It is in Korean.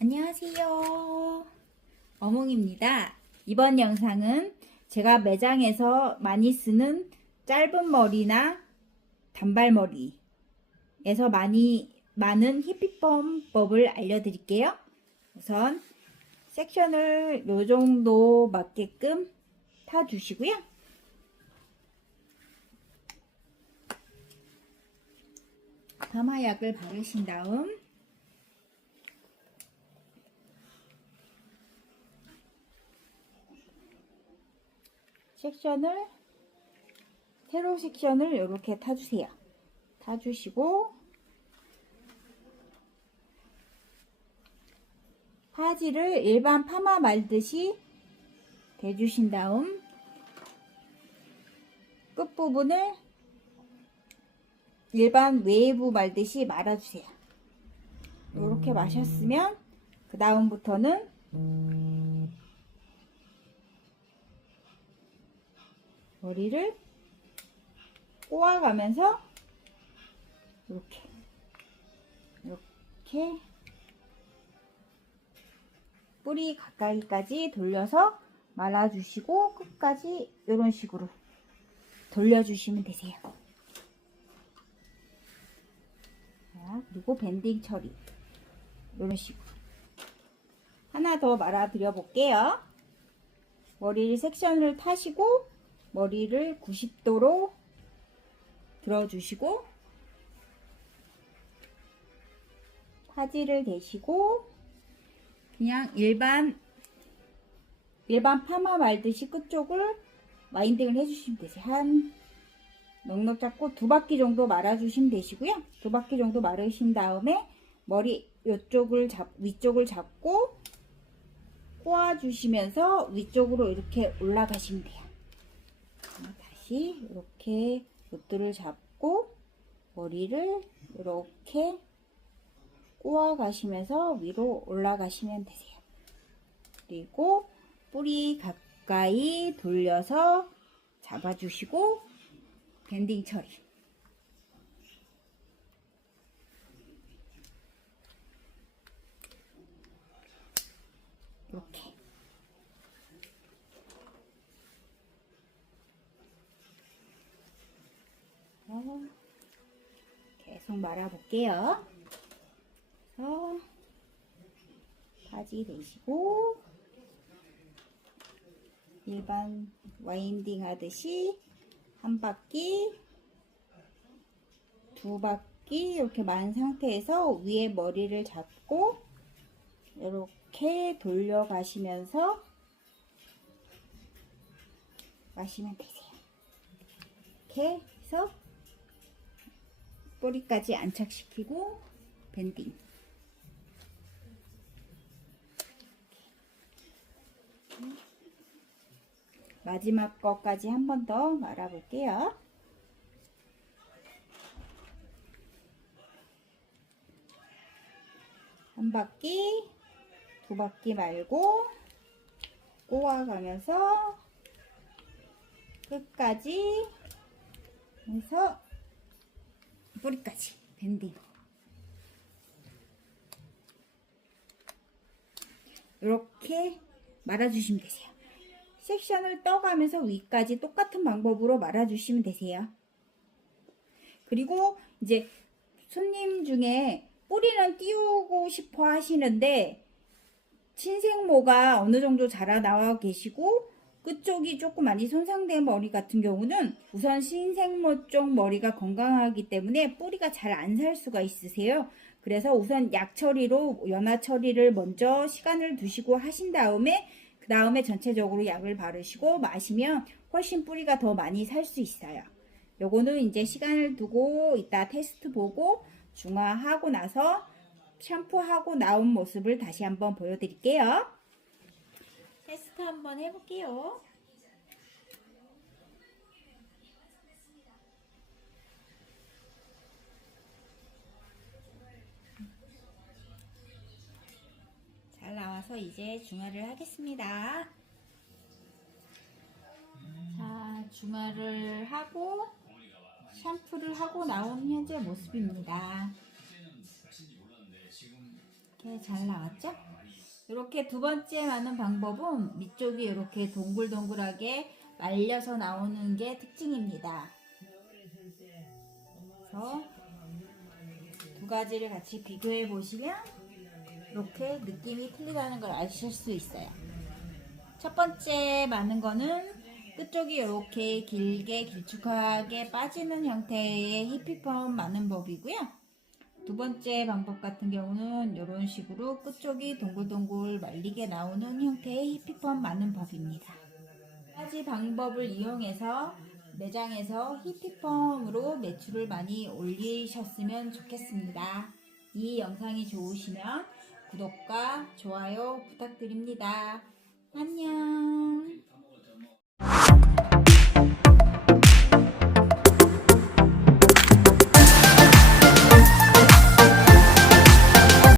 안녕하세요. 어몽입니다. 이번 영상은 제가 매장에서 많이 쓰는 짧은 머리나 단발머리에서 많이 많은 히피펌법을 알려드릴게요. 우선 섹션을 요 정도 맞게끔 타주시고요. 파마약을 바르신 다음 섹션을 세로 섹션을 이렇게 타주세요. 타주시고 파지를 일반 파마 말듯이 대주신 다음 끝부분을 일반 웨이브 말듯이 말아주세요. 이렇게 마셨으면 그 다음부터는 머리를 꼬아가면서 이렇게 이렇게 뿌리 가까이까지 돌려서 말아주시고 끝까지 이런 식으로 돌려주시면 되세요. 자, 그리고 밴딩 처리 이런 식으로 하나 더 말아드려 볼게요. 머리를 섹션을 타시고 머리를 90도로 들어주시고 파지를 대시고 그냥 일반 일반 파마 말듯이 끝쪽을 와인딩을 해주시면 되세요. 한 넉넉 잡고 두 바퀴 정도 말아주시면 되시고요. 두 바퀴 정도 마르신 다음에 머리 이쪽을 잡 위쪽을 잡고 꼬아주시면서 위쪽으로 이렇게 올라가시면 돼요. 다시 이렇게 로트를 잡고 머리를 이렇게 꼬아 가시면서 위로 올라가시면 되세요. 그리고 뿌리 가까이 돌려서 잡아주시고 밴딩 처리. 이렇게. 어, 계속 말아볼게요. 바지 내시고 일반 와인딩 하듯이 한 바퀴 두 바퀴 이렇게 만 상태에서 위에 머리를 잡고 이렇게 돌려가시면서 마시면 되세요. 이렇게 해서 뿌리까지 안착시키고 밴딩. 마지막 거까지 한 번 더 말아볼게요. 한 바퀴, 두 바퀴 말고 꼬아가면서 끝까지 해서 뿌리까지 밴딩. 이렇게 말아주시면 되세요. 섹션을 떠가면서 위까지 똑같은 방법으로 말아주시면 되세요. 그리고 이제 손님 중에 뿌리는 띄우고 싶어 하시는데 친생모가 어느 정도 자라 나와 계시고 끝쪽이 조금 많이 손상된 머리 같은 경우는 우선 신생모 쪽 머리가 건강하기 때문에 뿌리가 잘 안 살 수가 있으세요. 그래서 우선 약 처리로 연화 처리를 먼저 시간을 두시고 하신 다음에 그 다음에 전체적으로 약을 바르시고 마시면 훨씬 뿌리가 더 많이 살 수 있어요. 요거는 이제 시간을 두고 이따 테스트 보고 중화하고 나서 샴푸하고 나온 모습을 다시 한번 보여드릴게요. 테스트 한번 해볼게요. 잘 나와서 이제 중화를 하겠습니다. 자, 중화를 하고 샴푸를 하고 나온 현재 모습입니다. 이렇게 잘 나왔죠? 이렇게 두 번째 마는 방법은 밑쪽이 이렇게 동글동글하게 말려서 나오는 게 특징입니다. 그래서 두 가지를 같이 비교해 보시면 이렇게 느낌이 틀리다는 걸 아실 수 있어요. 첫 번째 마는 거는 끝쪽이 이렇게 길게 길쭉하게 빠지는 형태의 히피펌 마는 법이고요. 두 번째 방법 같은 경우는 이런 식으로 끝쪽이 동글동글 말리게 나오는 형태의 히피펌 마는 법입니다. 두 가지 방법을 이용해서 매장에서 히피펌으로 매출을 많이 올리셨으면 좋겠습니다. 이 영상이 좋으시면 구독과 좋아요 부탁드립니다. 안녕.